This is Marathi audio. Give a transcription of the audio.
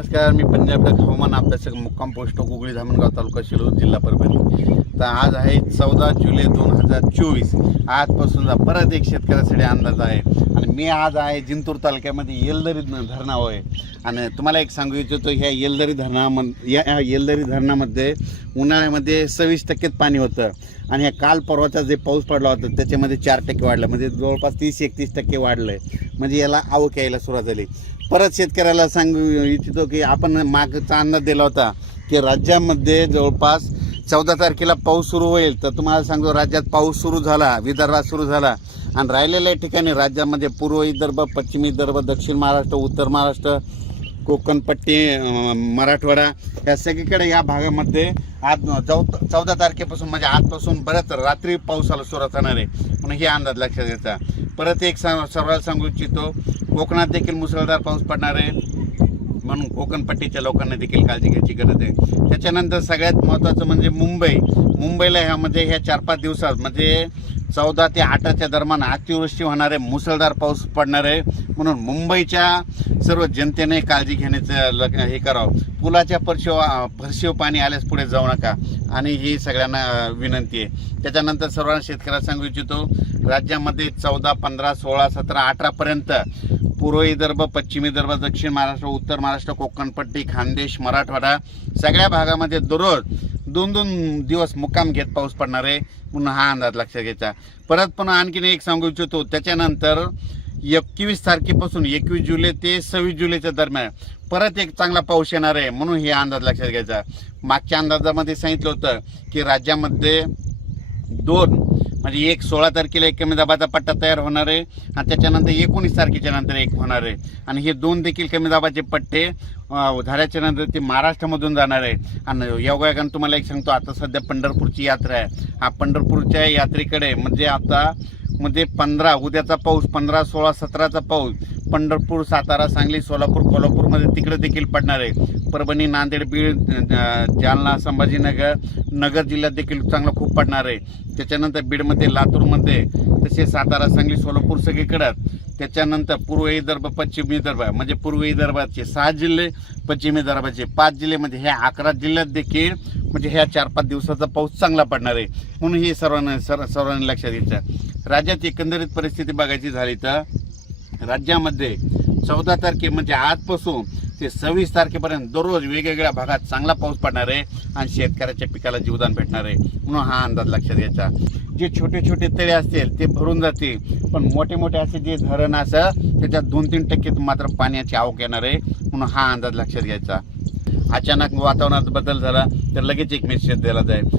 नमस्कार, मी पंजाब हवामान अभ्यासक मुक्काम पोस्ट गुगळी धामणगाव तालुका शिरूर जिल्हा परभणी. तर आज आहे 14 जुलै 2024. आजपासून परत एक शेतकऱ्यासाठी अंदाज आहे आणि मी आज आहे जिंतूर तालुक्यामध्ये येलदरी धरणावर आहे. आणि तुम्हाला एक सांगू इच्छितो, ह्या येलदरी धरणामध्ये उन्हाळ्यामध्ये 26% पाणी होतं आणि ह्या काल परवाचा जे पाऊस पडला होता त्याच्यामध्ये 4% वाढलं, म्हणजे जवळपास 30-31% वाढलं आहे. म्हणजे याला आवक यायला सुरुवात झाली. परत शेतकऱ्याला सांगू इच्छितो की आपण मागचा अंदाज दिला होता की राज्यामध्ये जवळपास 14 तारखेला पाऊस सुरू होईल. तर तुम्हाला सांगतो, राज्यात पाऊस सुरू झाला, विदर्भात सुरू झाला आणि राहिलेल्या ठिकाणी राज्यामध्ये पूर्व विदर्भ, पश्चिम विदर्भ, दक्षिण महाराष्ट्र, उत्तर महाराष्ट्र, कोकणपट्टी, मराठवाडा या सगळीकडे या भागामध्ये आज 14 तारखेपासून म्हणजे आजपासून बऱ्याच रात्री पावसाला सुरुवात होणार आहे म्हणून हे अंदाज लक्षात घ्यायचा. परत एक सर्वांना सांगू इच्छितो, कोकणात देखील मुसळधार पाऊस पडणार आहे म्हणून कोकणपट्टीच्या लोकांना देखील काळजी घ्यायची गरज आहे. त्याच्यानंतर सगळ्यात महत्त्वाचं म्हणजे मुंबईला ह्यामध्ये ह्या 4-5 दिवसात म्हणजे 14 ते 8च्या दरम्यान अतिवृष्टी होणार आहे, मुसळधार पाऊस पडणार आहे. म्हणून मुंबईच्या सर्व जनतेने काळजी घेण्याचं हे करावं. पुलाच्या फरशीव पाणी आल्यास पुढे जाऊ नका आणि ही सगळ्यांना विनंती आहे. त्याच्यानंतर सर्वांना शेतकऱ्याला सांगू इच्छितो, राज्यामध्ये 14, 15, 16, 17, 18पर्यंत पूर्व विदर्भ, पश्चिम विदर्भ, दक्षिण महाराष्ट्र, उत्तर महाराष्ट्र, कोकणपट्टी, खानदेश, मराठवाडा सगळ्या भागामध्ये दररोज 2-2 दिवस मुक्काम घेत पाऊस पडणार आहे म्हणून हा अंदाज लक्षात घ्यायचा. परत पुन्हा आणखीन एक सांगू इच्छितो, त्याच्यानंतर 21 तारखेपासून 21 जुलै ते 26 जुलैच्या दरम्यान परत एक चांगला पाऊस येणार आहे म्हणून हे अंदाज लक्षात घ्यायचा. मागच्या अंदाजामध्ये सांगितलं होतं की राज्यामध्ये 2 म्हणजे 16 तारखेला एक कमी दाबाचा पट्टा तयार होणार आहे आणि त्याच्यानंतर 19 तारखेच्या नंतर एक होणार आहे आणि हे 2 देखील कमी दाबाचे पट्टे झाल्याच्या नंतर ते महाराष्ट्रामधून जाणार आहे. आणि योगायोगाने तुम्हाला एक सांगतो, आता सध्या पंढरपूरची यात्रा आहे. हा पंढरपूरच्या यात्रेकडे म्हणजे आता उद्याचा पाऊस 15, 16, 17चा पाऊस पंढरपूर, सातारा, सांगली, सोलापूर, कोल्हापूरमध्ये तिकडे देखील पडणार आहे. परभणी, नांदेड, बीड, जालना, संभाजीनगर, नगर जिल्ह्यात देखील चांगला खूप पडणार आहे. त्याच्यानंतर बीडमध्ये, लातूरमध्ये, तसेच सातारा, सांगली, सोलापूर सगळीकडे. त्याच्यानंतर पूर्व विदर्भ, पश्चिम विदर्भ म्हणजे पूर्व विदर्भाचे 6 जिल्हे, पश्चिम विदर्भाचे 5 जिल्हे म्हणजे ह्या 11 जिल्ह्यात देखील म्हणजे ह्या 4-5 दिवसाचा पाऊस चांगला पडणार आहे म्हणून हे सर्वांनी लक्षात घ्यायचं. राज्यात एकंदरीत परिस्थिती बघायची झाली तर राज्यामध्ये 14 तारखे म्हणजे आजपासून ते 26 तारखेपर्यंत दररोज वेगवेगळ्या भागात चांगला पाऊस पडणार आहे आणि शेतकऱ्याच्या पिकाला जीवदान भेटणार आहे म्हणून हा अंदाज लक्षात घ्यायचा. जे छोटे छोटे तळे असतील ते भरून जातील, पण मोठे मोठे असे जे धरण असं त्याच्यात 2-3% मात्र पाण्याची आवक येणार आहे म्हणून हा अंदाज लक्षात घ्यायचा. अचानक वातावरणात बदल झाला तर लगेच एक मेसेज दिला जाईल.